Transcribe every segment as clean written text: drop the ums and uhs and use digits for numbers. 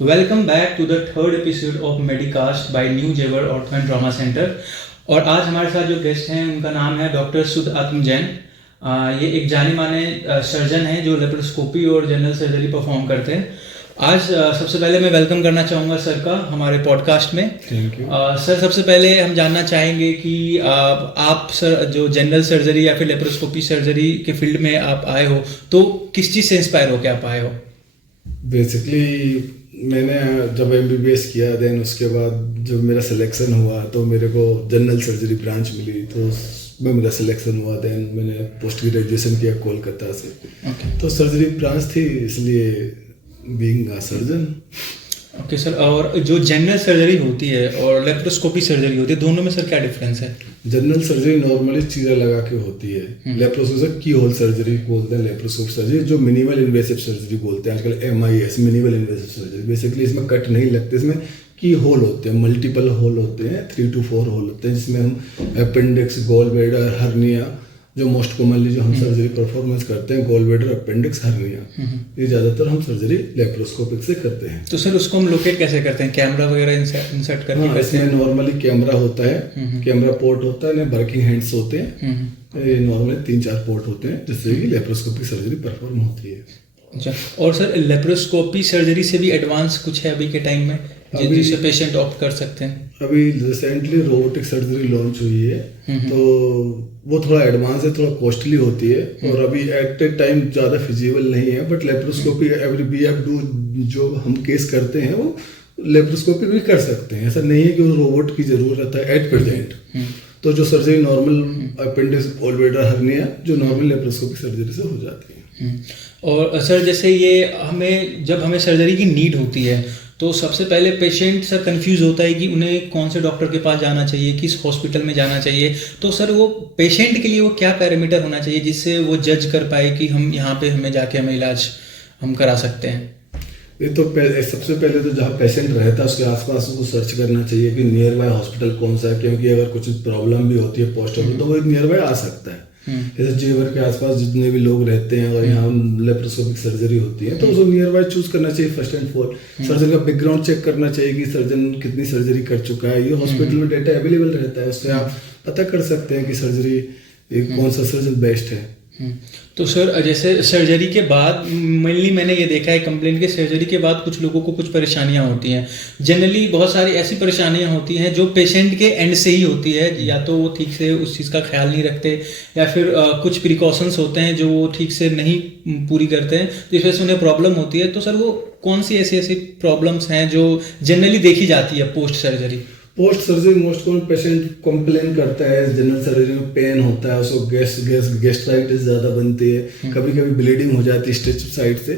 Welcome back to the third episode of Medicast by new Jewar ortho and trauma centre. और आज हमारे साथ जो गेस्ट हैं उनका नाम है डॉक्टर सुध आत्म जैन। ये एक जाने माने सर्जन हैं जो लेप्रोस्कोपी और जनरल सर्जरी परफॉर्म करते हैं। आज सबसे पहले मैं वेलकम करना चाहूँगा सर का हमारे पॉडकास्ट में। थैंक यू सर, सबसे पहले हम जानना चाहेंगे कि आप सर जो जनरल सर्जरी या फिर लेप्रोस्कोपी सर्जरी के फील्ड में आप आए हो तो किस चीज़ से इंस्पायर होकर आप आए हो? बेसिकली मैंने जब एमबीबीएस किया देन उसके बाद जब मेरा सिलेक्शन हुआ तो मेरे को जनरल सर्जरी ब्रांच मिली तो उसमें मेरा सिलेक्शन हुआ। देन मैंने पोस्ट ग्रेजुएशन किया कोलकाता से। तो सर्जरी ब्रांच थी इसलिए being a surgeon. Okay sir, और जो जनरल सर्जरी होती है और लेप्रोस्कोपी सर्जरी होती है दोनों में सर क्या डिफरेंस है? जनरल सर्जरी नॉर्मली चीज़ें लगा के होती है। लेप्रोस्कोपी की होल सर्जरी बोलते हैं, लेप्रोस्कोपी सर्जरी जो मिनिमल इन्वेसिव सर्जरी बोलते हैं आजकल, MIS minimal invasive surgery. Basically इसमें कट नहीं लगते, इसमें की होल होते हैं, मल्टीपल होल होते हैं, 3 to 4 होल होते हैं जिसमें हम अपेंडिक्स, गॉल ब्लैडर, हर्निया, जो मोस्ट कॉमनली जो हम सर्जरी परफॉर्मेंस करते हैं, गॉल ब्लैडर, अपेंडिक्स, हर्निया, ये ज़्यादातर हम सर्जरी लेप्रोस्कोपिक से करते हैं। तो सर उसको हम लोकेट कैसे करते हैं? कैमरा वगैरह इंसर्ट करके? हाँ, इसमें नॉर्मली कैमरा होता है, कैमरा पोर्ट होता है, वर्किंग हैंड्स होते हैं। ये नॉर्मली 3-4 पोर्ट होते हैं जिससे कि लेप्रोस्कोपिक सर्जरी परफॉर्म होती है। अच्छा, और सर लेप्रोस्कोपी सर्जरी से भी एडवांस कुछ है अभी के टाइम में जिससे पेशेंट ऑप्ट कर सकते हैं? अभी रिसेंटली रोबोटिक सर्जरी लॉन्च हुई है तो वो थोड़ा एडवांस है, थोड़ा कॉस्टली होती है और अभी एट ए टाइम ज़्यादा फिजिबल नहीं है। बट लेप्रोस्कोपी एवरी BF2 जो हम केस करते हैं वो लेप्रोस्कोपी भी कर सकते हैं। ऐसा नहीं है कि वो रोबोट की ज़रूरत है एट प्रेजेंट। तो जो surgery normal appendix, gall bladder, hernia जो नॉर्मल लेप्रोस्कोपिक सर्जरी से हो जाती है। और सर जैसे ये जब हमें सर्जरी की नीड होती है तो सबसे पहले पेशेंट सर कंफ्यूज होता है कि उन्हें कौन से डॉक्टर के पास जाना चाहिए, किस हॉस्पिटल में जाना चाहिए। तो सर वो पेशेंट के लिए वो क्या पैरामीटर होना चाहिए जिससे वो जज कर पाए कि हम यहाँ पे हमें जाके हमें इलाज हम करा सकते हैं? ये तो सबसे पहले तो जहाँ पेशेंट रहता है उसके आसपास उसको सर्च करना चाहिए कि नियर बाय हॉस्पिटल कौन सा है, क्योंकि अगर कुछ प्रॉब्लम भी होती है पोस्ट ऑपरेटिव तो वो नियर बाय आ सकता है। जैसे जेवर के आसपास जितने भी लोग रहते हैं और यहाँ लेप्रोस्कोपिक सर्जरी होती है तो उसको नियर बाय चूज करना चाहिए। फर्स्ट एंड फॉर सर्जन का बैकग्राउंड चेक करना चाहिए कि सर्जन कितनी सर्जरी कर चुका है। ये हॉस्पिटल में डेटा अवेलेबल रहता है, उससे आप पता कर सकते हैं कि सर्जरी कौन सा सर्जन बेस्ट है। तो सर जैसे सर्जरी के बाद मेनली मैंने ये देखा है कंप्लेंट के सर्जरी के बाद कुछ लोगों को कुछ परेशानियां होती हैं। जनरली बहुत सारी ऐसी परेशानियां होती हैं जो पेशेंट के एंड से ही होती है, या तो वो ठीक से उस चीज़ का ख्याल नहीं रखते या फिर कुछ प्रिकॉशंस होते हैं जो वो ठीक से नहीं पूरी करते हैं जिस वजह से उन्हें प्रॉब्लम होती है। तो सर वो कौन सी ऐसी प्रॉब्लम्स हैं जो जनरली देखी जाती है post surgery? Post surgery most common patient complain करता है जनरल सर्जरी में पेन होता है, उसको गैस्ट्राइटिस ज़्यादा बनती है, कभी कभी ब्लीडिंग हो जाती है स्टेच साइड से।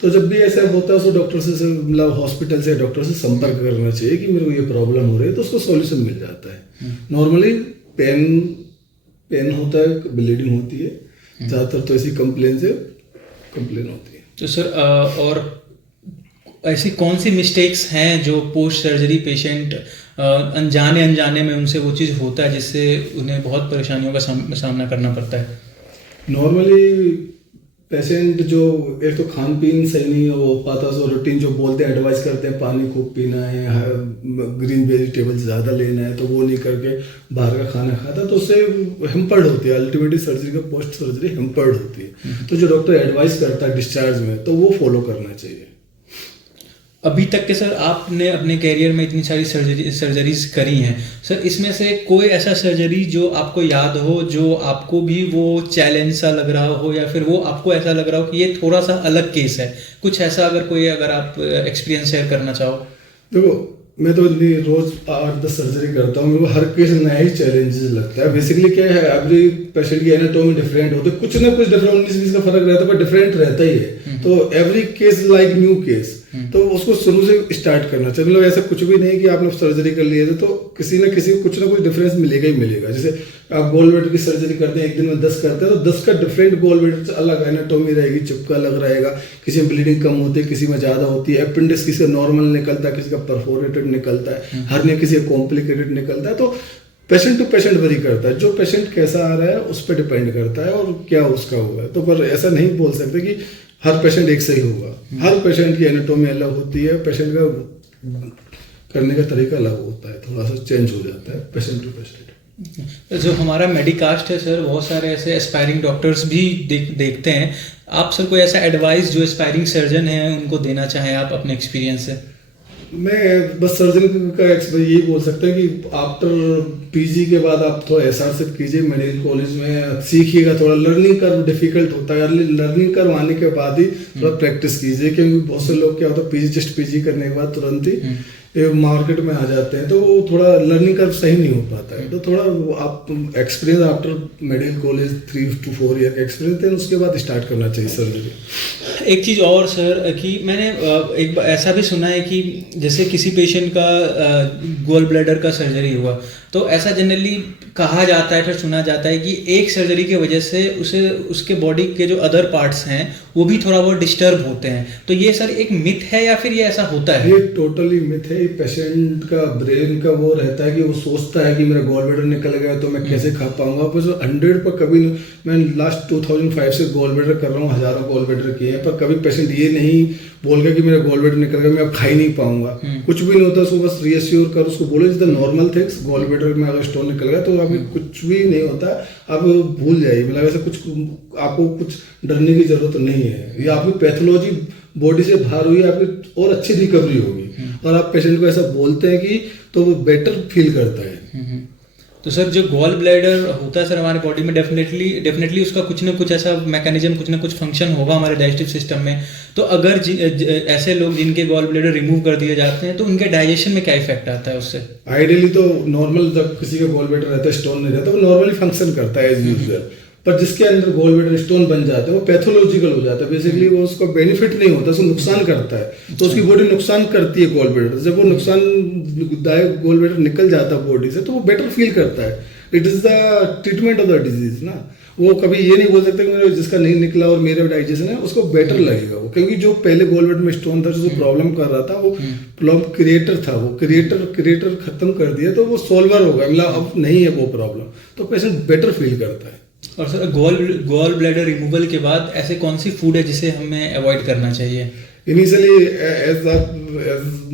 तो जब भी ऐसा होता है उसको डॉक्टर से मतलब हॉस्पिटल से डॉक्टर से संपर्क करना चाहिए कि मेरे को ये प्रॉब्लम हो रही है, तो उसको सॉल्यूशन मिल जाता है। नॉर्मली पेन होता है, ब्लीडिंग होती है, ज़्यादातर तो ऐसी कंप्लेन होती है। तो सर और ऐसी कौन सी मिस्टेक्स हैं जो पोस्ट सर्जरी पेशेंट अनजाने में उनसे वो चीज़ होता है जिससे उन्हें बहुत परेशानियों का सामना करना पड़ता है? नॉर्मली पेशेंट जो एक तो खान पीन सही नहीं हो पाता, सो रूटीन जो बोलते हैं एडवाइस करते हैं पानी खूब पीना है, ग्रीन वेजिटेबल्स ज़्यादा लेना है, तो वो नहीं करके बाहर का खाना खाता तो उससे हेम्पर्ड होती है। अल्टीमेटली सर्जरी का पोस्ट सर्जरी हेम्पर्ड होती है। तो जो डॉक्टर एडवाइस करता है डिस्चार्ज में तो वो फॉलो करना चाहिए। अभी तक के सर आपने अपने कैरियर में इतनी सारी सर्जरीज करी हैं सर, इसमें से कोई ऐसा सर्जरी जो आपको याद हो जो आपको भी वो चैलेंज सा लग रहा हो या फिर वो आपको ऐसा लग रहा हो कि ये थोड़ा सा अलग केस है, कुछ ऐसा अगर आप एक्सपीरियंस शेयर करना चाहो? देखो मैं तो रोज 8-10 सर्जरी करता हूँ, मेरे को हर केस नया ही चैलेंजेस लगता है। बेसिकली क्या है, एवरी पेशेंट की एनाटॉमी डिफरेंट होती है, कुछ ना कुछ डिफरेंट 19-20 का फर्क रहता है पर डिफरेंट रहता ही है। तो every case like new case, तो उसको शुरू से स्टार्ट करना चाहिए। मतलब ऐसा कुछ भी नहीं कि आपने सर्जरी कर ली है तो किसी न किसी कुछ ना कुछ डिफरेंस मिलेगा ही मिलेगा। जैसे आप गॉल ब्लैडर की सर्जरी करते हैं, एक दिन में 10 करते हैं तो 10 का डिफरेंट गॉल ब्लैडर से अलग एनाटॉमी रहेगी, चिपका अलग रहेगा, किसी में ब्लीडिंग कम होती है, किसी में ज़्यादा होती है, अपेंडिक्स किसी का नॉर्मल निकलता है, किसी का परफोरेटेड निकलता है, हर्निया किसी का कॉम्प्लिकेटेड निकलता है। तो पेशेंट टू पेशेंट वरी करता है, जो पेशेंट कैसा आ रहा है उस पर डिपेंड करता है और क्या उसका हुआ है। तो पर ऐसा नहीं बोल सकते कि हर पेशेंट एक सही होगा, हर पेशेंट की एनाटॉमी अलग होती है, पेशेंट का करने का तरीका अलग होता है, थोड़ा सा चेंज हो जाता है पेशेंट टू पेशेंट। जो हमारा मेडिकास्ट है सर, बहुत सारे ऐसे एस्पायरिंग डॉक्टर्स भी देखते हैं। आप सर कोई ऐसा एडवाइस जो एस्पायरिंग सर्जन है उनको देना चाहें आप अपने एक्सपीरियंस से? मैं बस सर्जन का यही बोल सकता हूँ कि आफ्टर पीजी के बाद आप थोड़ा एसआरसिप कीजिए, मेडिकल कॉलेज में सीखिएगा। थोड़ा लर्निंग कर्व डिफिकल्ट होता है, लर्निंग कर्व आने के बाद ही थोड़ा प्रैक्टिस कीजिए, क्योंकि बहुत से लोग क्या होता है पीजी जस्ट पीजी करने के बाद तुरंत ही मार्केट में आ जाते हैं, तो वो थोड़ा लर्निंग कर्व सही नहीं हो पाता है। तो थोड़ा आप experience after medical college 3 to 4 year का एक्सपीरियंस दें, उसके बाद स्टार्ट करना चाहिए सर्जरी। एक चीज़ और सर कि मैंने एक बार ऐसा भी सुना है कि जैसे किसी पेशेंट का गोल ब्लैडर का सर्जरी हुआ, तो ऐसा जनरली कहा जाता है, फिर सुना जाता है कि एक सर्जरी की वजह से उसके बॉडी के जो अदर पार्ट्स हैं वो भी थोड़ा बहुत डिस्टर्ब होते हैं। तो ये सर एक मिथ है या फिर ये ऐसा होता है? ये टोटली मिथ है। पेशेंट का ब्रेन का वो रहता है कि वो सोचता है कि मेरा गॉल ब्लैडर निकल गया तो मैं कैसे खा पाऊंगा, पर 100 पर कभी नहीं। मैं लास्ट 2005 से गॉल ब्लैडर कर रहा हूँ, हजारों गॉल ब्लैडर किए हैं, पर कभी पेशेंट ये नहीं बोल गया कि मेरा गॉल ब्लैडर निकल गया, मैं अब खा ही नहीं पाऊंगा। कुछ भी नहीं होता, उसको बस रीअश्योर कर, उसको बोलो is the normal things. Gall bladder में अगर स्टोन निकल गया तो अभी कुछ भी नहीं होता, आप भूल जाइए। मतलब ऐसा कुछ आपको कुछ डरने की जरूरत नहीं है। ये आपकी पैथोलॉजी बॉडी से बाहर हुई, आपकी और अच्छी रिकवरी होगी। और आप पेशेंट को ऐसा बोलते हैं कि तो वो बेटर फील करता है। तो सर जो गॉल ब्लैडर होता है सर हमारे बॉडी में, डेफिनेटली उसका कुछ ना कुछ ऐसा मैकेनिज्म, कुछ ना कुछ फंक्शन होगा हमारे डाइजेस्टिव सिस्टम में। तो अगर ऐसे लोग जिनके गॉल ब्लैडर रिमूव कर दिए जाते हैं तो उनके डाइजेशन में क्या इफेक्ट आता है उससे? आइडियली तो नॉर्मल जब किसी का गॉल ब्लैडर रहता है, स्टोन नहीं रहता, वो नॉर्मली फंक्शन करता है एज यूजुअल। पर जिसके अंदर गॉल ब्लैडर स्टोन बन जाता है वो पैथोलॉजिकल हो जाता है। बेसिकली वो उसको बेनिफिट नहीं होता, उसको नुकसान करता है। तो उसकी बॉडी नुकसान करती है गॉल ब्लैडर। जब वो नुकसान गॉल ब्लैडर निकल जाता है बॉडी से तो वो बेटर फील करता है। It is the treatment of the disease ना। वो कभी ये नहीं बोल सकते कि मेरे जिसका नहीं निकला और मेरा डाइजेशन है उसको बेटर लगेगा वो, क्योंकि जो पहले गॉल ब्लैडर में स्टोन था जो प्रॉब्लम कर रहा था वो प्रॉब्लम क्रिएटर था, वो क्रिएटर खत्म कर दिया तो वो सॉल्वर हो गया। मतलब अब नहीं है वो प्रॉब्लम, तो पेशेंट बेटर फील करता है। और सर गॉल ब्लैडर रिमूवल के बाद ऐसे कौन सी फूड है जिसे हमें अवॉइड करना चाहिए? इनिशियली एज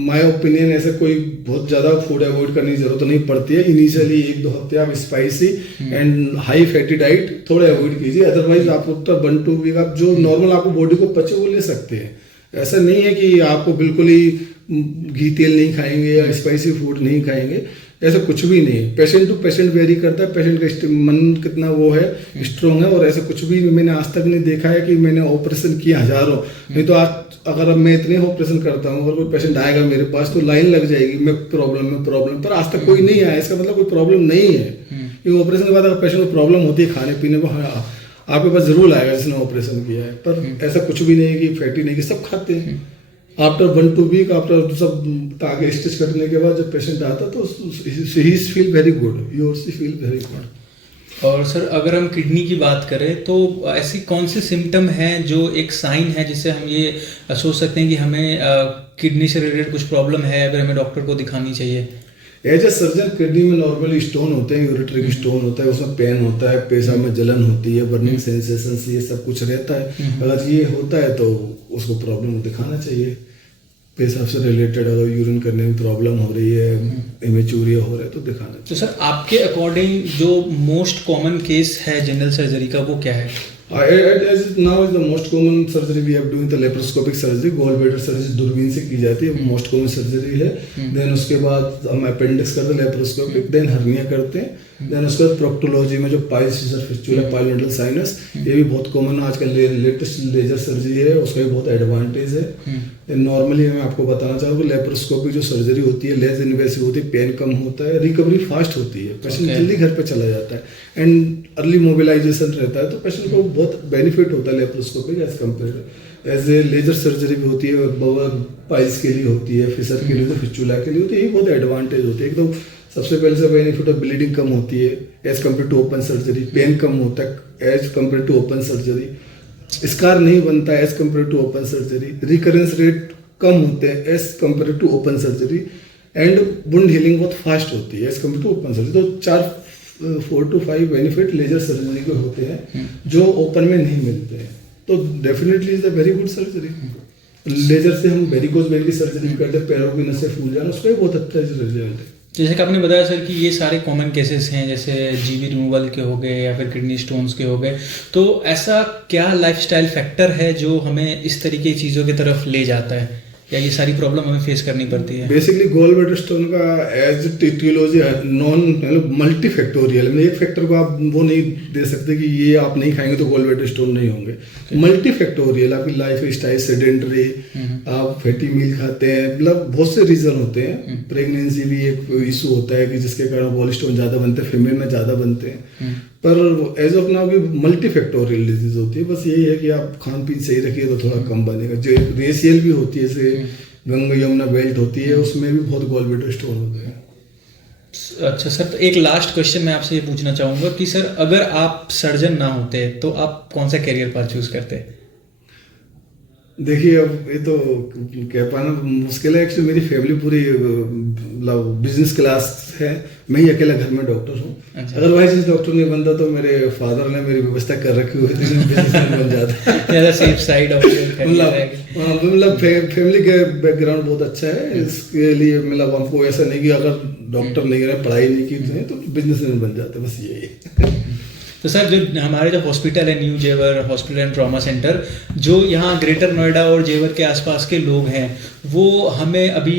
माय ओपिनियन ऐसे कोई बहुत ज़्यादा फूड अवॉइड करने की जरूरत नहीं पड़ती है। इनिशियली 1-2 हफ्ते आप spicy and high fatty diet थोड़े अवॉइड कीजिए। अदरवाइज आप तो 1-2 वीक आप जो नॉर्मल आपको बॉडी को पचे वो ले सकते हैं। ऐसा नहीं है कि आपको बिल्कुल ही घी तेल नहीं खाएंगे या स्पाइसी फूड नहीं खाएंगे, ऐसा कुछ भी नहीं। पेशेंट टू पेशेंट वेरी करता है, पेशेंट का मन कितना वो है स्ट्रॉन्ग है। और ऐसा कुछ भी मैंने आज तक नहीं देखा है कि मैंने ऑपरेशन किया हजारों, नहीं तो आज अगर मैं इतने ऑपरेशन करता हूँ और कोई पेशेंट आएगा मेरे पास तो लाइन लग जाएगी, मैं प्रॉब्लम पर आज तक कोई नहीं आया। इसका मतलब कोई प्रॉब्लम नहीं है। ये ऑपरेशन के बाद अगर पेशेंट को प्रॉब्लम होती है खाने पीने को, आपके पास जरूर आएगा जिसने ऑपरेशन किया है। पर ऐसा कुछ भी नहीं है कि फैटी नहीं, कि सब खाते हैं। आफ्टर 1-2 वीक आफ्टर सब आगे स्टिच करने के बाद जब पेशेंट आता तो ही feel very good, you also feel very good. और सर अगर हम किडनी की बात करें तो ऐसी कौन से सिम्टम हैं जो एक साइन है जिससे हम ये सोच सकते हैं कि हमें किडनी से रिलेटेड कुछ प्रॉब्लम है, अगर हमें डॉक्टर को दिखानी चाहिए? एज ए सर्जन किडनी में नॉर्मली स्टोन होते हैं, यूरिट्रिक स्टोन होता है, उसमें पेन होता है, पेशाब में जलन होती है, बर्निंग सेंसेशन, ये सब कुछ रहता है। अगर ये होता है तो उसको प्रॉब्लम दिखाना चाहिए। पेशाब से रिलेटेड अगर यूरिन करने में प्रॉब्लम हो रही है, इमेच्योरिया हो रहा है तो दिखाना चाहिए। तो सर आपके अकॉर्डिंग जो मोस्ट कॉमन केस है जनरल सर्जरी का वो क्या है? As now is the most common surgery we are doing the laparoscopic surgery, gall bladder surgery दूरबीन से की जाती है, मोस्ट कॉमन सर्जरी है। देन उसके बाद हम अपेंडिक्स करते हैं लेप्रोस्कोपिक, देन हर्निया करते हैं, देन उसके बाद प्रोक्टोलॉजी में जो पाइल सीजर फिस्टुला पाइलोडेंटल साइनस, ये भी बहुत कॉमन आजकल लेटेस्ट लेजर सर्जरी है, उसका भी बहुत एडवांटेज है। नॉर्मली मैं आपको बताना चाहूँगा लेप्रोस्कोपिक जो सर्जरी होती है लेस इन्वेसिव होती है, पेन कम होता है, रिकवरी फास्ट होती है, पेशेंट जल्दी घर पे चला जाता है एंड अर्ली मोबिलाइजेशन रहता है, तो पेशेंट को बहुत बेनिफिट होता है laparoscopic as compare. As a laser surgery भी होती है, पाइल्स के लिए होती है, फिशर के लिए, तो फिस्टुला के लिए होती है, ये बहुत एडवांटेज होती है। एक तो सबसे पहले से बेनिफिट ऑफ ब्लीडिंग कम होती है as compare to open surgery, pain कम होता है as compare to open surgery, scar नहीं बनता है as compare to open surgery, recurrence rate कम होते हैं as compare to open surgery, and wound healing बहुत फास्ट होती है as compare to open surgery. तो 4 to 5 बेनिफिट लेजर सर्जरी के होते हैं जो ओपन में नहीं मिलते हैं। तो definitely is a very good surgery. Laser से हम वेरिकोज वेन की सर्जरी भी करते हैं, पैरों की नसें फूल जाना, उसका भी बहुत अच्छा रिजल्ट है। जैसे कि आपने बताया सर कि ये सारे कॉमन केसेस हैं, जैसे जीबी रिमूवल के हो गए या फिर किडनी स्टोन्स के हो गए, तो ऐसा क्या लाइफस्टाइल फैक्टर है जो हमें इस तरीके की चीज़ों की तरफ ले जाता है, या ये सारी प्रॉब्लम हमें फेस करनी पड़ती है? बेसिकली गोल ब्लैडर स्टोन का एज टिटियोलॉजी नॉन मल्टी फैक्टोरियल में, एक फैक्टर को आप वो नहीं दे सकते कि ये आप नहीं खाएंगे तो गोल ब्लैडर स्टोन नहीं होंगे। मल्टी फैक्टोरियल, आपकी लाइफ स्टाइल सेडेंटरी, आप फैटी मील खाते हैं, मतलब बहुत से रीजन होते हैं। प्रेगनेंसी भी एक इशू होता है कि जिसके कारण गोल स्टोन ज़्यादा बनते हैं, फीमेल में ज़्यादा बनते हैं। पर एज ऑफ नाउ की मल्टी फैक्टोरियल डिजीज होती है। बस यही है कि आप खान पीन सही रखिए तो थोड़ा कम बनेगा। जो रेशियल भी होती है, जैसे गंगा यमुना बेल्ट होती है, उसमें भी बहुत गोल ब्लैडर स्टोन होते हैं। अच्छा सर, तो एक लास्ट क्वेश्चन मैं आपसे ये पूछना चाहूँगा कि सर अगर आप सर्जन ना होते तो आप कौन सा करियर पाथ चूज करते? देखिए, अब ये तो कह पाना मुश्किल है। एक्चुअली मेरी फैमिली पूरी बिजनेस क्लास है, मैं ही अकेला घर में डॉक्टर हूँ। अच्छा। अदरवाइज इस डॉक्टर नहीं बनता तो मेरे फादर ने मेरी व्यवस्था कर रखी हुई थी, बिजनेसमैन बन जाता। ज़्यादा सेफ साइड ऑफ मतलब फैमिली के बैकग्राउंड बहुत अच्छा है, इसके लिए मतलब हमको ऐसा नहीं कि अगर डॉक्टर नहीं रहे, पढ़ाई नहीं की तो बिजनेसमैन बन जाते, बस यही। तो सर जो हमारे जो हॉस्पिटल है न्यू जेवर हॉस्पिटल एंड ट्रॉमा सेंटर, जो यहाँ ग्रेटर नोएडा और जेवर के आसपास के लोग हैं, वो हमें अभी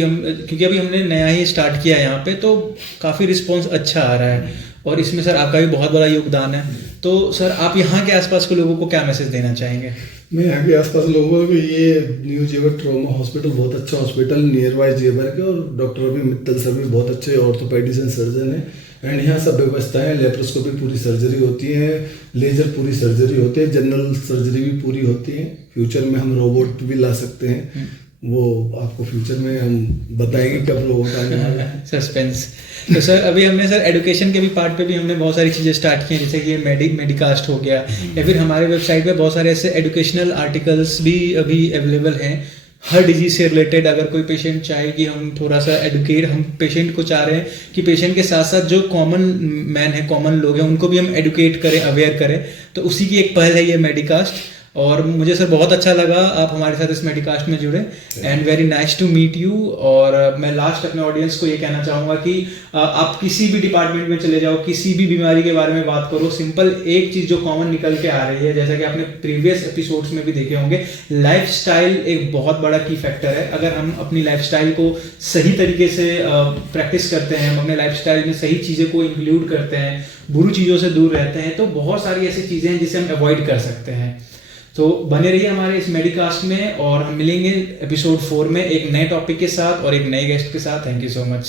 हम, क्योंकि अभी हमने नया ही स्टार्ट किया है यहाँ पे, तो काफ़ी रिस्पांस अच्छा आ रहा है और इसमें सर आपका भी बहुत बड़ा योगदान है। तो सर आप यहाँ के आसपास के लोगों को क्या मैसेज देना चाहेंगे? मैं यहाँ के आसपास लोगों को ये न्यू जेवर ट्रॉमा हॉस्पिटल बहुत अच्छा हॉस्पिटल नियर बाय जेवर के, और डॉक्टर अभी मित्तल सर भी बहुत अच्छे ऑर्थोपेडिशियन सर्जन है। एंड यहाँ सब व्यवस्था है, लेप्रोस्कोपी पूरी सर्जरी होती है, लेजर पूरी सर्जरी होती है, जनरल सर्जरी भी पूरी होती है। फ्यूचर में हम रोबोट भी ला सकते हैं, वो आपको फ्यूचर में हम बताएंगे कब रोबोट आने वाला है। सस्पेंस। तो सर अभी हमने सर एजुकेशन के भी पार्ट पे भी हमने बहुत सारी चीज़ें स्टार्ट की हैं, जैसे कि ये मेडिकास्ट हो गया, या फिर हमारे वेबसाइट पे बहुत सारे ऐसे एजुकेशनल आर्टिकल्स भी अभी अवेलेबल हैं हर डिजीज से रिलेटेड। अगर कोई पेशेंट चाहे कि हम थोड़ा सा एडुकेट, हम पेशेंट को चाह रहे हैं कि पेशेंट के साथ साथ जो कॉमन मैन है, कॉमन लोग हैं, उनको भी हम एडुकेट करें, अवेयर करें, तो उसी की एक पहल है ये मेडिकास्ट। और मुझे सर बहुत अच्छा लगा आप हमारे साथ इस मेडिकास्ट में जुड़े, and very nice to meet you. और मैं लास्ट अपने ऑडियंस को ये कहना चाहूँगा कि आप किसी भी डिपार्टमेंट में चले जाओ, किसी भी बीमारी के बारे में बात करो, सिंपल एक चीज़ जो कॉमन निकल के आ रही है, जैसा कि आपने प्रीवियस एपिसोड्स में भी देखे होंगे, लाइफस्टाइल एक बहुत बड़ा की फैक्टर है। अगर हम अपनी लाइफस्टाइल को सही तरीके से प्रैक्टिस करते हैं, हम अपने लाइफस्टाइल में सही चीज़ें को इंक्लूड करते हैं, बुरी चीज़ों से दूर रहते हैं, तो बहुत सारी ऐसी चीज़ें हैं जिसे हम अवॉइड कर सकते हैं। तो बने रहिए हमारे इस मेडिकास्ट में, और हम मिलेंगे एपिसोड 4 में एक नए टॉपिक के साथ और एक नए गेस्ट के साथ। Thank you so much.